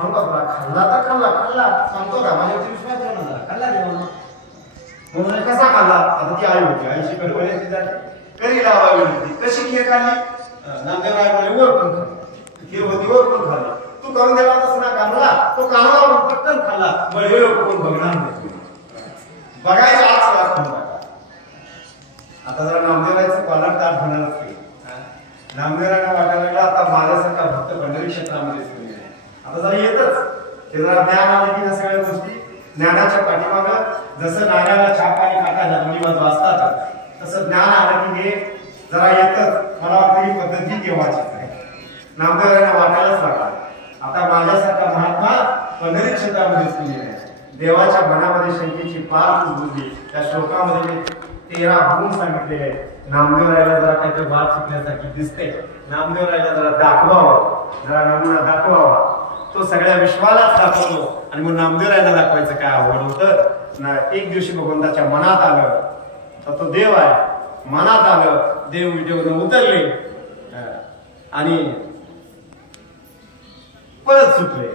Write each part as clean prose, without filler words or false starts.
खाल्ला तर खाल्ला खाल्ला सांगतो का माझ्यावरती विश्वास ठेव ना जरा खाल्ला जेवण म्हणून कसा खाल्ला आता ती आई होती आईची कडवण्याची झाली करी लावावी होती कशी खीर खाल्ली नामदेव आई म्हणले वर पण खाल्ली खीर होती वर पण खाल्ली तू करून दिला तसं ना कांदला तो कांदला पटकन खाल्ला बळे लोक कोण बघणार नाही बघायचं आज वाट टाका आता जरा नामदेवाचं कॉलर ताट होणारच नाही नामदेवांना वाटायला लागला आता माझ्यासारखा भक्त पंढरी क्षेत्रामध्ये आता जरा येतच ते जरा ज्ञान आले की सगळ्या गोष्टी ज्ञानाच्या पाठीमागं जसं नाण्याला छाप आणि काटा ह्या दोन्ही बाजू असतात तसं ज्ञान आलं की हे जरा येतच मला वाटतं ही पद्धती देवाचीच आहे नामदेवांना वाटायलाच लागला आता माझ्यासारखा महात्मा पंढरी क्षेत्रामध्ये स्थिर आहे देवाच्या मनामध्ये शंकेची पार बुद्धी त्या श्लोकामध्ये 13 गुण सांगितलेले आहेत नामदेवरायला जरा काहीतरी बात शिकण्यासारखी दिसते नामदेवरायला जरा दाखवावं जरा नमुना दाखवावा तो सगळ्या विश्वालाच दाखवतो आणि मग नामदेवरायला दाखवायचं काय आवड होतं ना एक दिवशी भगवंताच्या मनात आलं तर तो देव आहे मनात आलं देव विटेवरून उतरले आणि पळत सुटले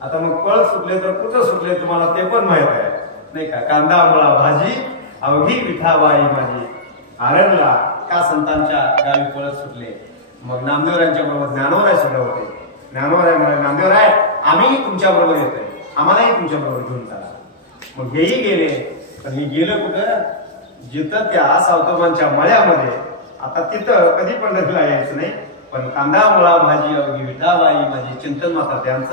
आता मग पळत सुटले तर कुठं सुटले तुम्हाला ते पण माहित आहे नाही का कांदा मुळा भाजी अवघी विठाबाई माझी आरणला का संतांच्या गावी पळत सुटले मग नामदेवरायांच्या बरोबर ज्ञानोराय सुद्धा होते ज्ञानोराय म्हणाले नामदेवराय आम्ही तुमच्या बरोबर येतोय आम्हालाही तुमच्या बरोबर घेऊन चला मग हेही गेले पण मी गेलो कुठं जिथं त्या सावतोबांच्या मळ्यामध्ये आता तिथं कधी पंढरीला यायचं नाही पण कांदा मुळा भाजी अवघी विठाबाई माझी चिंतन माता त्यांचं